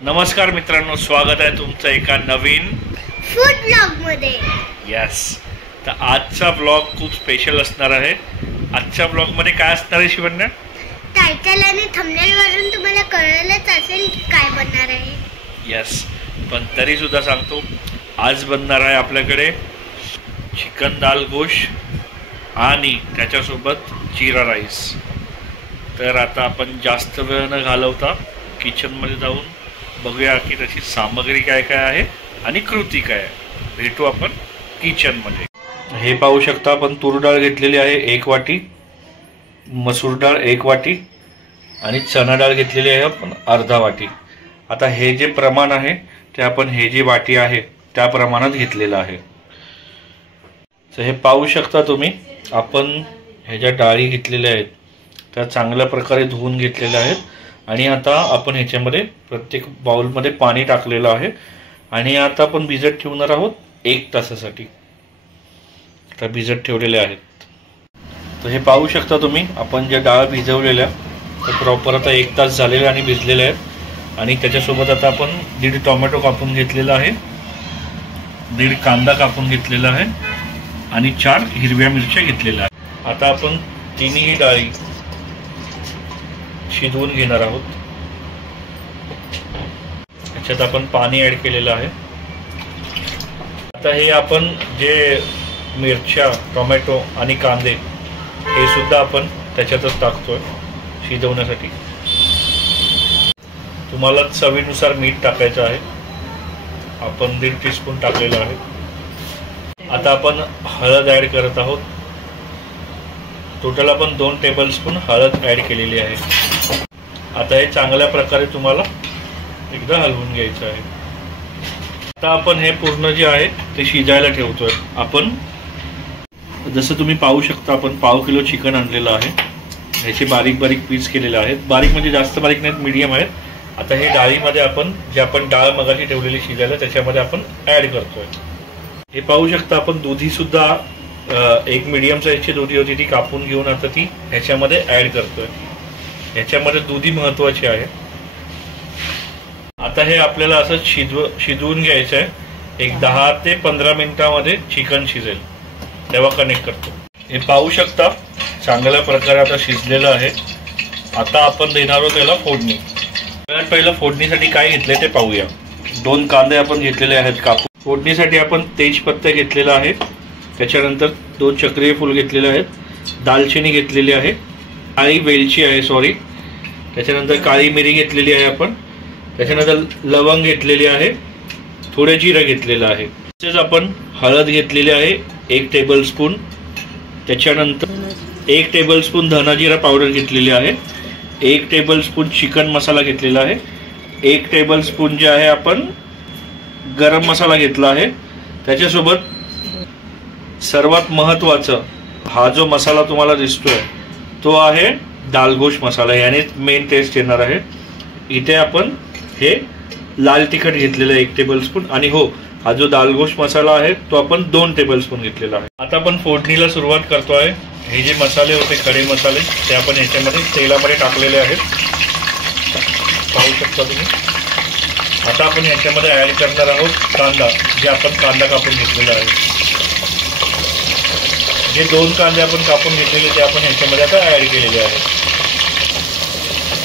नमस्कार मित्रांनो, स्वागत आहे तुमचं एका नवीन फूड ब्लॉग मध्ये। यस, तर आजचा ब्लॉग खूप स्पेशल असणार आहे। आजच्या ब्लॉग मध्ये काय असणार आहे शिवण्या? टायटल आणि थंबनेल वरून तुम्हाला कळलंच असेल काय बनणार आहे। यस, पण तरी सुद्धा सांगतो, आज बनणार आहे आपल्याकडे चिकन दाल गोश आणि त्याच्यासोबत जीरा राईस। तर आता आपण जास्त वेळ न घालवता किचनमध्ये जाऊन बघूया की त्याची सामग्री काय काय आहे आणि कृती काय आहे। भेटू आपण किचनमध्ये। हे पाहू शकता, आपण तूर डाळ घेतलेली आहे 1 वाटी, मसूर डाळ 1 वाटी आणि चणा डाळ घेतलेली आहे आपण अर्धा वाटी। आता हे जे प्रमाण आहे ते आपण हे जी वाटी आहे त्या प्रमाणात घेतलेलं आहे। तर हे पाहू शकता तुम्ही, आपण हे ज्या डाळी घेतलेल्या आहेत त्या चांगल्या प्रकारे धुवून घेतलेल्या आहेत आणि आता आपण ह्याच्यामध्ये प्रत्येक बाउलमध्ये पाणी टाकलेलं आहे आणि आता आपण भिजत ठेवणार आहोत 1 तासासाठी। तर भिजत ठेवलेले आहेत। तर हे पाहू शकता तुम्ही, आपण ज्या डाळ भिजवलेल्या तर प्रॉपर आता 1 तास झालेले आणि भिजलेले आहेत। आणि त्याच्यासोबत आता आपण 1.5 टोमॅटो कापून घेतलेला आहे, 1.5 कांदा कापून घेतलेला आहे आणि 4 हिरव्या मिरच्या घेतलेल्या आहेत। आता आपण तिन्ही डाळी शिजवून घेणार आहोत। याच्यात आपण पाणी ऍड केलेलं आहे। आता हे आपण जे मिरच्या, टोमॅटो आणि कांदे हे सुद्धा आपण त्याच्यातच टाकतोय शिजवण्यासाठी। तुम्हाला चवीनुसार मीठ टाकायचं आहे, आपण 1.5 टीस्पून टाकलेलं आहे। आता आपण हळद ऍड करत आहोत। टोटल आपण 2 टेबलस्पून हळद ऍड केलेली आहे। आता हे चांगल्या प्रकारे तुम्हाला एकदा हलवून घ्यायचं आहे। आता आपण हे पूर्ण जे आहे ते शिजायला ठेवतोय। आपण जसं तुम्ही पाहू शकता, आपण 1/2 किलो चिकन आणलेलं आहे। ह्याचे बारीक बारीक पीस केलेले आहेत, बारीक म्हणजे जास्त बारीक नाहीत, मीडियम आहेत। आता हे डाळीमध्ये आपण जे आपण डाळ मगाशी ठेवलेली शिजायला त्याच्यामध्ये आपण ऍड करतोय। हे पाहू शकता, आपण दुधी सुद्धा एक मीडियम साईजची दुधी होती ती कापून घेऊन आता ती ह्याच्यामध्ये ऍड करतोय। ह्याच्यामध्ये दुधी महत्वाची आहे। आता हे आपल्याला असं शिजवून घ्यायचं आहे। एक 10 ते 15 मिनिटांमध्ये चिकन शिजेल तेव्हा कनेक्ट करतो। हे पाहू शकता, चांगल्या प्रकारे आता शिजलेलं आहे। आता आपण देणार आहोत त्याला फोडणी। पहिलं फोडणीसाठी काय घेतले ते पाहूया। 2 कांदे आपण घेतलेले आहेत कापून। फोडणीसाठी आपण तेजपत्ता घेतलेला आहे, त्याच्यानंतर 2 चक्रीय फूल घेतलेले आहेत, दालचिनी घेतलेली आहे, काळी वेलची आहे त्याच्यानंतर काळी मिरी घेतलेली आहे आपण, त्याच्यानंतर लवंग घेतलेली आहे, थोडे जिरे घेतलेलं आहे। तसेच आपण हळद घेतलेली आहे 1 टेबलस्पून, त्याच्यानंतर 1 टेबलस्पून धना जिरा पावडर घेतलेली आहे, 1 टेबलस्पून चिकन मसाला घेतलेला आहे, 1 टेबलस्पून जे आहे आपण गरम मसाला घेतला आहे। त्याच्यासोबत सर्वात महत्त्वाचं हा जो मसाला तुम्हाला दिसतोय तो आहे दालगोश मसाला, याने मेन टेस्ट येणार आहे। इथे आपण हे लाल तिखट घेतलेलं आहे 1 टेबलस्पून आणि हो, हा जो दालगोश मसाला आहे तो आपण 2 टेबलस्पून घेतलेला आहे। आता आपण फोडणीला सुरुवात करतोय। हे जे मसाले होते खडे मसाले ते आपण याच्यामध्ये तेलामध्ये टाकलेले आहेत, पाहू शकता तुम्ही। आता आपण याच्यामध्ये ऍड करणार आहोत कांदा, जे आपण कांदा कापून घेतलेला आहे। जे 2 कांदे आपण कापून घेतलेले ते आपण ह्याच्यामध्ये आता ऍड केलेले आहेत।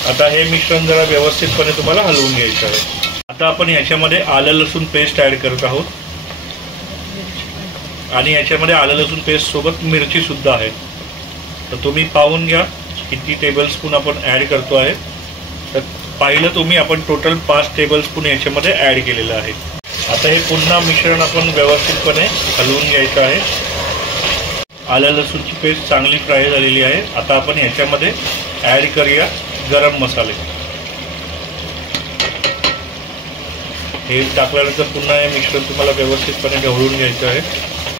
आता हे मिश्रण जरा व्यवस्थितपणे तुम्हाला हलवून घ्यायचं आहे। आता आपण ह्याच्यामध्ये आलं लसूण पेस्ट ऍड करत आहोत आणि याच्यामध्ये आलं लसूण पेस्ट सोबत मिरची सुद्धा आहे। तर तुम्ही पाहून घ्या किती टेबलस्पून आपण ऍड करतो आहे। तर पाहिलं तुम्ही, आपण टोटल 5 टेबलस्पून याच्यामध्ये ऍड केलेलं आहे। आता हे पुन्हा मिश्रण आपण व्यवस्थितपणे हलवून घ्यायचं आहे। आलं लसूणची पेस्ट चांगली फ्राय झालेली आहे। आता आपण ह्याच्यामध्ये ऍड करूया गरम मसाले। हे टाकल्यानंतर पुन्हा हे मिश्रण तुम्हाला व्यवस्थितपणे ढवळून घ्यायचं आहे।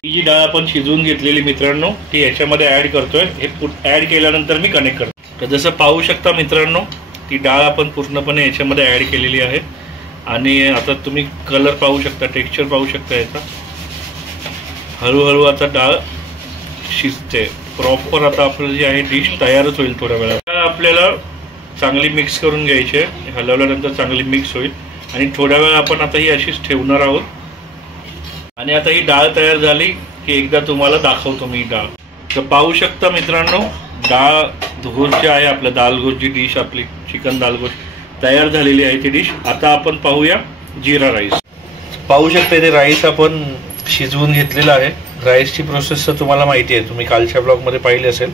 ही जी डाळ आपण शिजवून घेतलेली मित्रांनो ती याच्यामध्ये ऍड करतोय। हे ऍड केल्यानंतर मी कनेक्ट करतो। तर जसं पाहू शकता मित्रांनो, ती डाळ आपण पूर्णपणे याच्यामध्ये ऍड केलेली आहे आणि आता तुम्ही कलर पाहू शकता, टेक्स्चर पाहू शकता याचा। हळूहळू आता डाळ शिजते प्रॉपर। आता आपलं जी आहे डिश तयारच होईल थोड्या वेळात। आपल्याला चांगली मिक्स करून घ्यायची आहे, हलवल्यानंतर चांगली मिक्स होईल आणि थोड्या वेळ आपण आता ही अशीच ठेवणार आहोत. आणि आता ही डाळ तयार झाली की एकदा तुम्हाला दाखवतो मी डाळ. तर पाहू शकता मित्रांनो, डाळ घोष जी आहे, आपलं दाल घोष जी डिश आपली चिकन दाल घोष तयार झालेली आहे ती डिश. आता आपण पाहूया जिरा राईस. पाहू शकता इथे राईस आपण शिजवून घेतलेला आहे. राईसची प्रोसेस तर तुम्हाला माहिती आहे, तुम्ही कालच्या ब्लॉगमध्ये पाहिली असेल.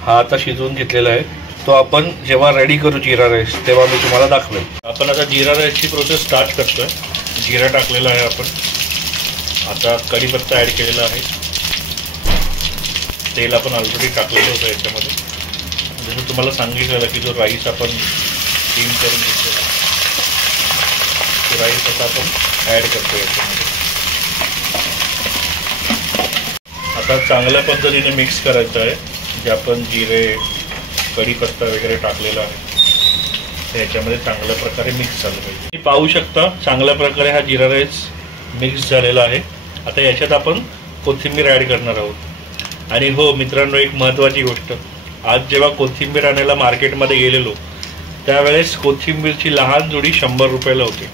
हा आता शिजवून घेतलेला आहे, तो आपण जेव्हा रेडी करू जिरा राईस तेव्हा मी तुम्हाला दाखवेल. आपण आता जिरा राईसची प्रोसेस स्टार्ट करतोय. जिरा टाकलेला आहे आपण. आता कढीपत्ता ॲड केलेला आहे. तेल आपण ऑलरेडी टाकलेलं होतं याच्यामध्ये. जसं तुम्हाला सांगितलेलं की जो राईस आपण स्टीम करून घेतलेला तो राईस आता आपण ॲड करतो याच्यामध्ये. आता चांगल्या पद्धतीने मिक्स करायचं आहे. जे आपण जिरे कढीपत्ता वगैरे टाकलेला आहे याच्यामध्ये चांगल्या प्रकारे मिक्स झालं पाहिजे. तुम्ही पाहू शकता चांगल्या प्रकारे हा जिरा राईस मिक्स झालेला आहे. आता याच्यात आपण कोथिंबीर ॲड करणार आहोत. आणि हो मित्रांनो, एक महत्त्वाची गोष्ट, आज जेव्हा कोथिंबीर आणायला मार्केटमध्ये गेलेलो त्यावेळेस कोथिंबीरची लहान जोडी 100 रुपयाला होती.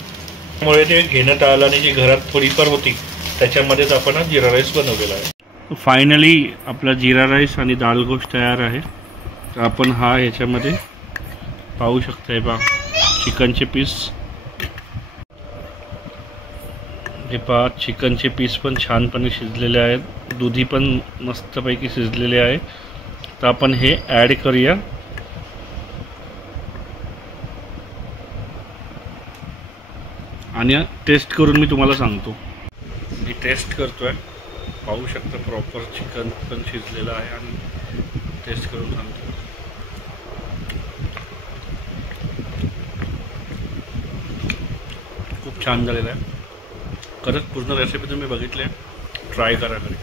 त्यामुळे ते घेण्यात आलं आणि जी घरात थोडीफार होती त्याच्यामध्येच आपण हा जिरा राईस बनवलेला आहे. फायनली आपला जिरा राईस आणि दाल घोष तयार आहे. तर आपण हा याच्यामध्ये पाहू शकता. हे पहा चिकनचे पीस, हे पहा चिकनचे पीस पण छानपणे शिजलेले आहेत. दुधी पण मस्तपैकी शिजलेले आहे. तर आपण हे ॲड करूया. आणि टेस्ट करून मी तुम्हाला सांगतो. मी टेस्ट करतोय. पाहू शकता प्रॉपर चिकन पण शिजलेलं आहे आणि टेस्ट करून सांगतो. खूप छान झालेलं आहे. खरंच पूर्ण रेसिपी तुम्ही बघितली आहे, ट्राय करा घरी.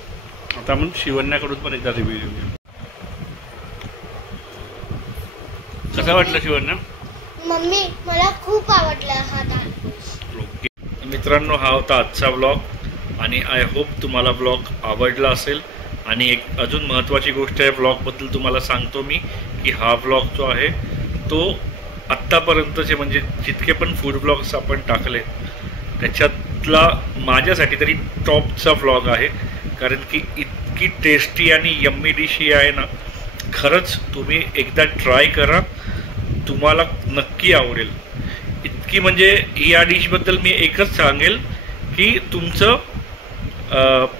आता आपण शिवण्याकडून पण एकदा रिव्ह्यू घेऊया. कसा वाटलं शिवण्या? मम्मी मला खूप आवडला हा दाल घोष. ओके मित्रांनो, हा होता आजचा ब्लॉग आणि आय होप तुम्हाला ब्लॉग आवडला असेल. आणि एक अजून महत्त्वाची गोष्ट आहे ब्लॉगबद्दल तुम्हाला सांगतो मी, की हा ब्लॉग जो आहे तो आत्तापर्यंतचे म्हणजे जितके पण फूड ब्लॉग्स आपण टाकले त्याच्यातला माझ्यासाठी तरी टॉपचा ब्लॉग आहे. कारण की इतकी टेस्टी आणि यम्मी डिश ही आहे ना, खरंच तुम्ही एकदा ट्राय करा, तुम्हाला नक्की आवडेल. इतकी म्हणजे या डिशबद्दल मी एकच सांगेल की तुमचं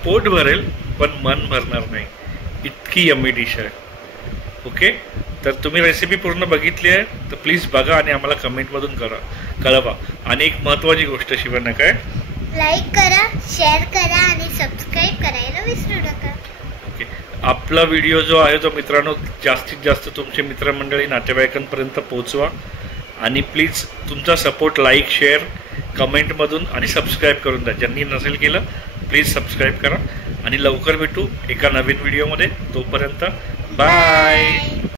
पोट भरेल पण मन भरणार नाही, इतकी यम्मी डिश आहे. ओके, तर तुम्ही रेसिपी पूर्ण बघितली आहे तर प्लीज बघा आणि आम्हाला कमेंटमधून कळवा. आणि एक महत्त्वाची गोष्ट शिवण्या, काय? लाईक करा, शेअर करा आणि सबस्क्राईब करायला विसरू नका. ओके, आपला व्हिडिओ जो आहे तो मित्रांनो जास्तीत जास्त तुमचे मित्रमंडळी नातेवाईकांपर्यंत पोहोचवा. आणि प्लीज तुमचा सपोर्ट लाईक शेअर कमेंटमधून आणि सबस्क्राईब करून द्या. ज्यांनी नसेल केलं प्लीज सबस्क्राईब करा. आणि लवकर भेटू एका नवीन व्हिडिओमध्ये. तोपर्यंत बाय.